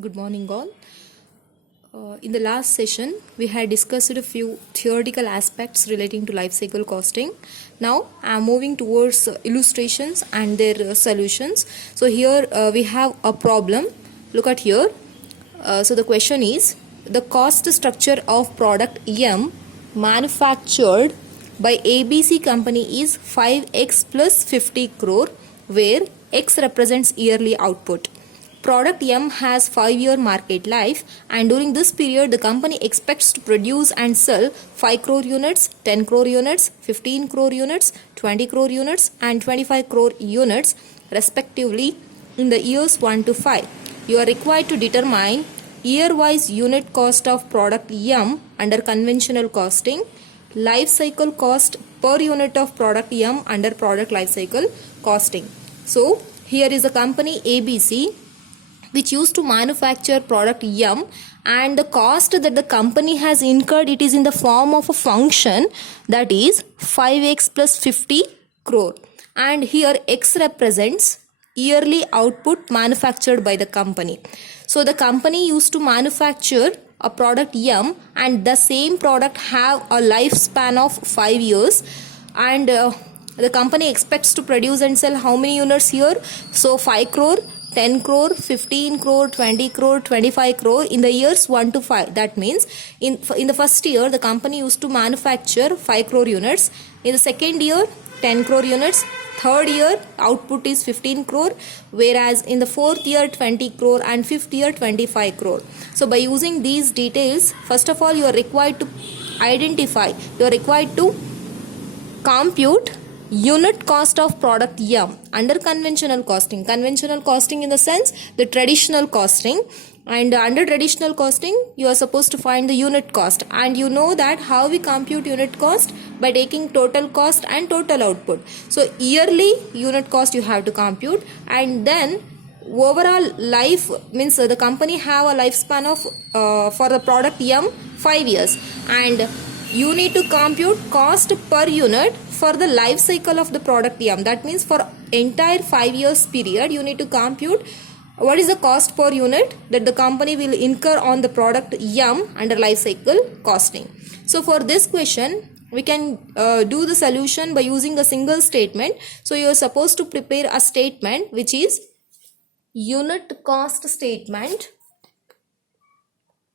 Good morning, all. In the last session, we had discussed a few theoretical aspects relating to life cycle costing. Now, I am moving towards illustrations and their solutions. So, here we have a problem. Look at here. So, the question is the cost structure of product M manufactured by ABC company is 5x plus 50 crore, where X represents yearly output. Product M has 5-year market life, and during this period the company expects to produce and sell 5 crore units, 10 crore units, 15 crore units, 20 crore units and 25 crore units respectively in the years 1 to 5. You are required to determine year-wise unit cost of product M under conventional costing, life cycle cost per unit of product M under product life cycle costing. So here is a company ABC which used to manufacture product M, and the cost that the company has incurred, it is in the form of a function, that is 5x plus 50 crore, and here X represents yearly output manufactured by the company. So the company used to manufacture a product M, and the same product have a lifespan of 5 years, and the company expects to produce and sell how many units here? So 5 crore, 10 crore, 15 crore, 20 crore, 25 crore in the years 1 to 5. That means in the first year the company used to manufacture 5 crore units. In the second year 10 crore units. Third year output is 15 crore, whereas in the fourth year 20 crore and fifth year 25 crore. So by using these details, first of all you are required to identify, you are required to compute unit cost of product M under conventional costing. Conventional costing in the sense the traditional costing, and under traditional costing you are supposed to find the unit cost, and you know that how we compute unit cost by taking total cost and total output. So yearly unit cost you have to compute, and then overall life means the company have a lifespan of for the product M 5 years, and you need to compute cost per unit for the life cycle of the product M. That means for entire 5 years period you need to compute what is the cost per unit that the company will incur on the product M under life cycle costing. So for this question we can do the solution by using a single statement. So you are supposed to prepare a statement which is unit cost statement.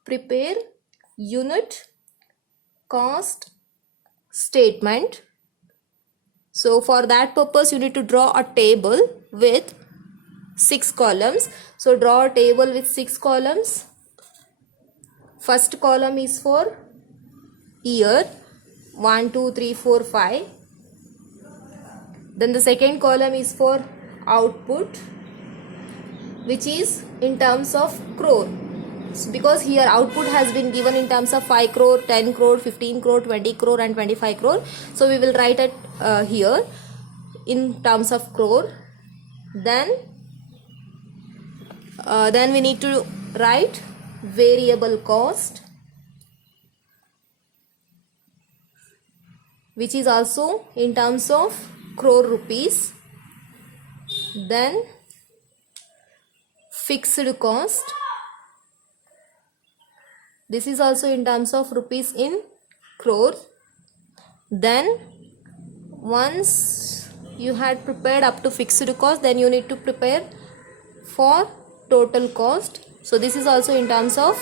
Prepare unit cost statement. So for that purpose you need to draw a table with 6 columns. So draw a table with 6 columns. First column is for year 1, 2, 3, 4, 5. Then the second column is for output, which is in terms of crore. Because here output has been given in terms of 5 crore, 10 crore, 15 crore, 20 crore and 25 crore. So we will write it here in terms of crore. Then we need to write variable cost, which is also in terms of crore rupees. Then fixed cost, this is also in terms of rupees in crore. Then once you had prepared up to fixed cost, then you need to prepare for total cost. So this is also in terms of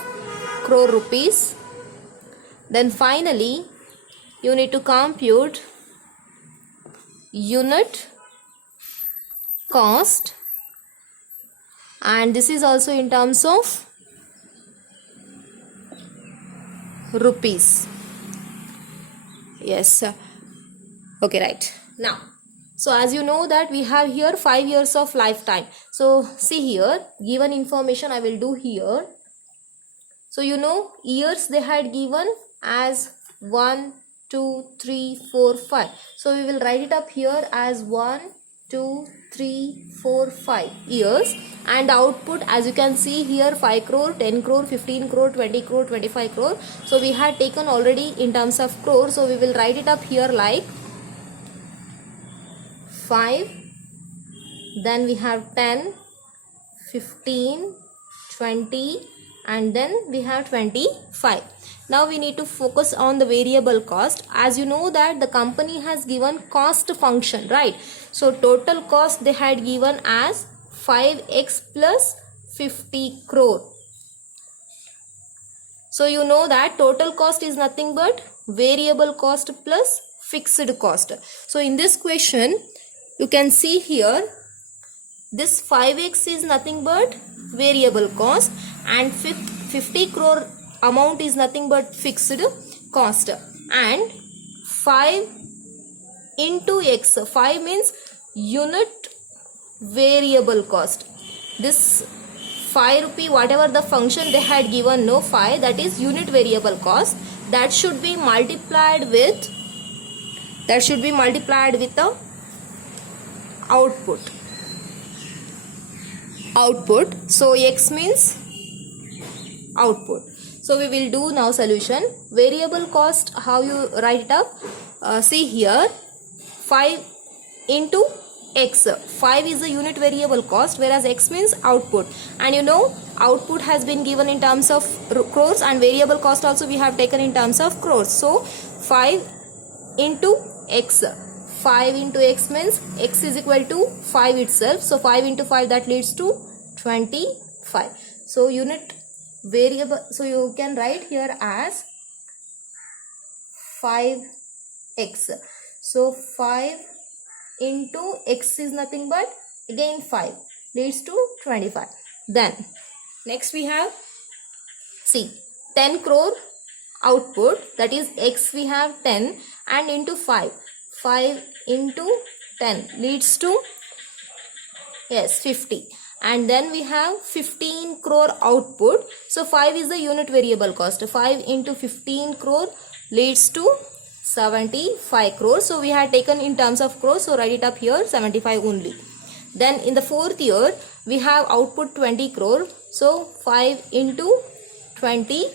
crore rupees. Then finally you need to compute unit cost, and this is also in terms of rupees. Yes, okay, right. Now, so as you know that we have here 5 years of lifetime. So see here, given information I will do here. So you know years they had given as 1, 2, 3, 4, 5. So we will write it up here as 1, 2, 3, 4, 5 years, and output as you can see here 5 crore, 10 crore, 15 crore, 20 crore, 25 crore. So we had taken already in terms of crore. So we will write it up here like 5, then we have 10, 15, 20, and then we have 25. Now we need to focus on the variable cost. As you know that the company has given cost function, right? So total cost they had given as 5x plus 50 crore. So you know that total cost is nothing but variable cost plus fixed cost. So in this question you can see here this 5x is nothing but variable cost and 50 crore amount is nothing but fixed cost, and 5 into x, 5 means unit variable cost. This 5 rupee whatever the function they had given, no 5, that is unit variable cost, that should be multiplied with the output. So x means output. So we will do now solution. Variable cost, how you write it up? See here, 5 into x. 5 is the unit variable cost, whereas x means output, and you know output has been given in terms of crores, and variable cost also we have taken in terms of crores. So 5 into x. 5 into x means x is equal to 5 itself. So 5 into 5, that leads to 25. So unit variable, so you can write here as 5x. So 5 into x is nothing but again 5, leads to 25. Then next we have, see, 10 crore output, that is x we have 10 and into 5 into 10 leads to 50, and then we have 15 crore output. So 5 is the unit variable cost. 5 into 15 crore leads to 75 crore. So we had taken in terms of crores, so write it up here 75 only. Then in the fourth year we have output 20 crore. So 5 into 20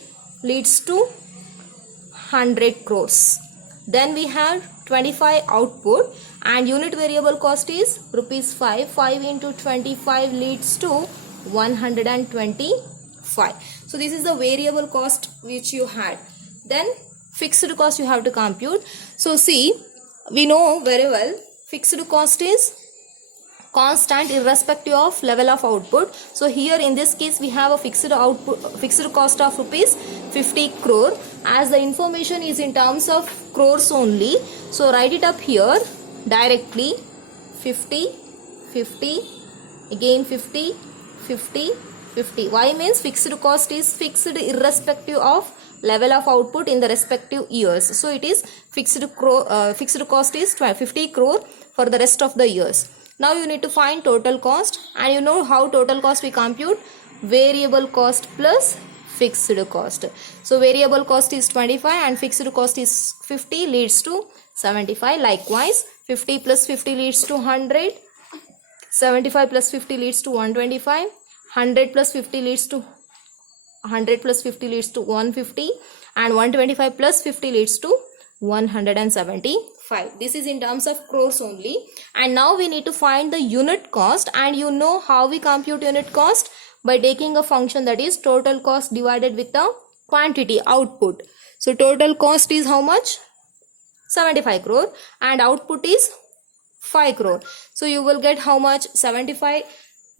leads to 100 crores. Then we have 25 output and unit variable cost is rupees 5. 5 into 25 leads to 125. So this is the variable cost which you had. Then fixed cost you have to compute. So see, we know very well fixed cost is constant irrespective of level of output. So here in this case we have a fixed cost of rupees 50 crore, as the information is in terms of crores only. So write it up here directly, 50, 50, again 50, 50, 50. Why means fixed cost is fixed irrespective of level of output in the respective years. So it is fixed cost is 50 crore for the rest of the years. Now you need to find total cost, and you know how total cost we compute? Variable cost plus fixed cost. So variable cost is 25 and fixed cost is 50, leads to 75. Likewise 50 plus 50 leads to 100, 75 plus 50 leads to 125, 100 plus 50 leads to 150, and 125 plus 50 leads to 175. This is in terms of crores only. And now we need to find the unit cost, and you know how we compute unit cost? By taking a function, that is total cost divided with the quantity output. So total cost is how much? 75 crore and output is 5 crore. So you will get how much? 75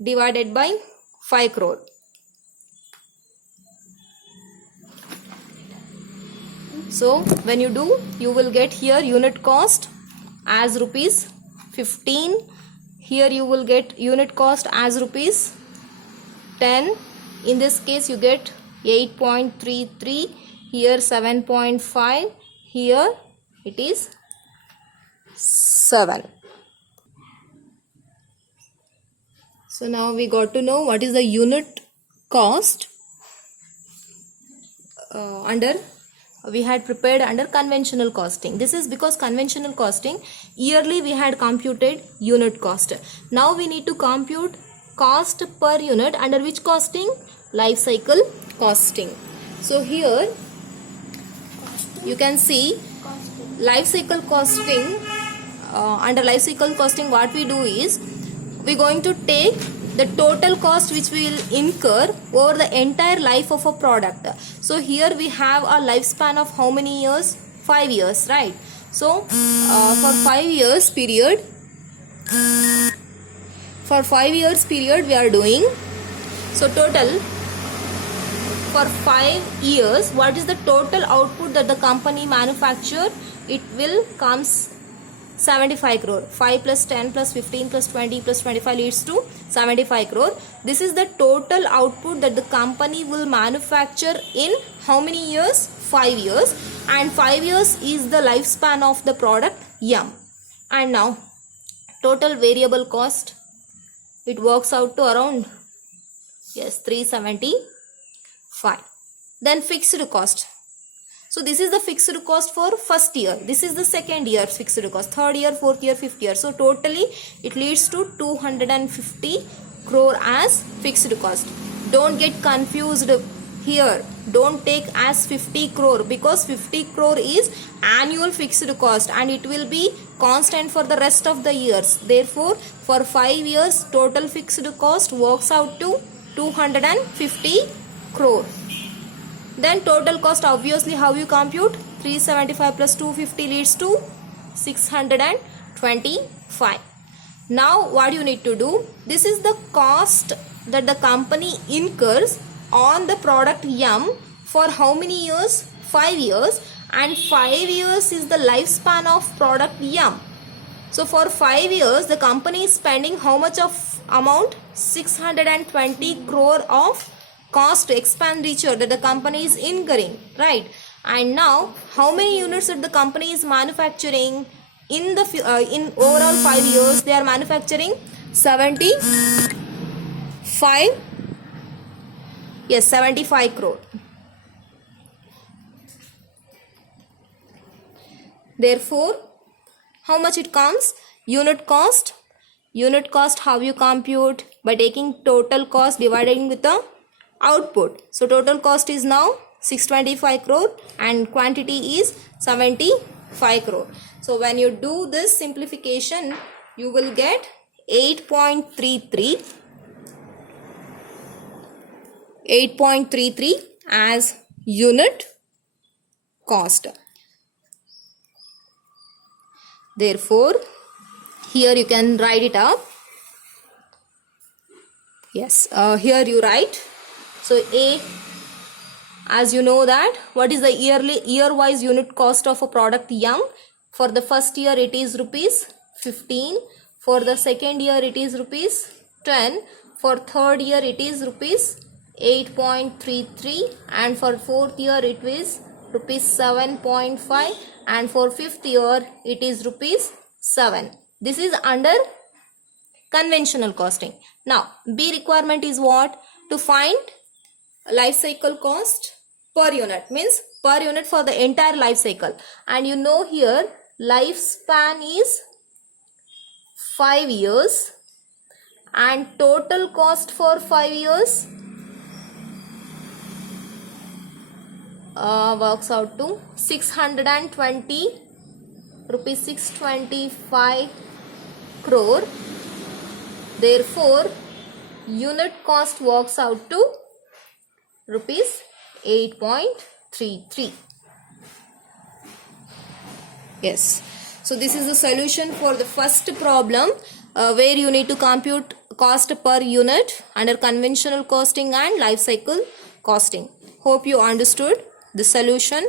divided by 5 crore. So when you do, you will get here unit cost as rupees 15. Here you will get unit cost as rupees 10. In this case you get 8.33. Here 7.5. Here it is 7. So now we got to know what is the unit cost we had prepared under conventional costing. This is because conventional costing, yearly we had computed unit cost. Now we need to compute cost per unit under which costing? Life cycle costing. So here you can see life cycle costing. Under life cycle costing, what we do is we are going to take the total cost which we will incur over the entire life of a product. So here we have a lifespan of how many years? 5 years, right? So for 5 years period, we are doing, so total for 5 years, what is the total output that the company manufacture? It will comes 75 crore. 5 plus 10 plus 15 plus 20 plus 25 leads to 75 crore. This is the total output that the company will manufacture in how many years? 5 years. And 5 years is the lifespan of the product Yum. And now total variable cost, it works out to around, yes, 375. Then fixed cost. So this is the fixed cost for first year. This is the second year fixed cost. Third year, fourth year, fifth year. So totally it leads to 250 crore as fixed cost. Don't get confused here. Don't take as 50 crore because 50 crore is annual fixed cost and it will be constant for the rest of the years. Therefore, for 5 years total fixed cost works out to 250 crore. Then total cost, obviously how you compute? 375 plus 250 leads to 625. Now what you need to do? This is the cost that the company incurs on the product Yum for how many years? 5 years, and 5 years is the lifespan of product Yum. So for 5 years the company is spending how much of amount? 620 crore of cost expenditure that the company is incurring, right? And now how many units that the company is manufacturing? In the in overall 5 years they are manufacturing 75 crore. Therefore how much it comes? Unit cost, how you compute? By taking total cost dividing with the output. So total cost is now 625 crore and quantity is 75 crore. So when you do this simplification, you will get 8.33 as unit cost. Therefore here you can write it up. Yes, here you write. So A, as you know that what is the year-wise unit cost of a product Yum? For the first year it is rupees 15. For the second year it is rupees 10. For third year it is rupees 8.33, and for fourth year it is rupees 7.5, and for fifth year it is rupees 7. This is under conventional costing. Now B requirement is what? To find life cycle cost per unit, means per unit for the entire life cycle. And you know here lifespan is 5 years and total cost for 5 years works out to 620 rupees, 625 crore. Therefore unit cost works out to rupees 8.33. Yes, so this is the solution for the first problem where you need to compute cost per unit under conventional costing and life cycle costing. Hope you understood the solution.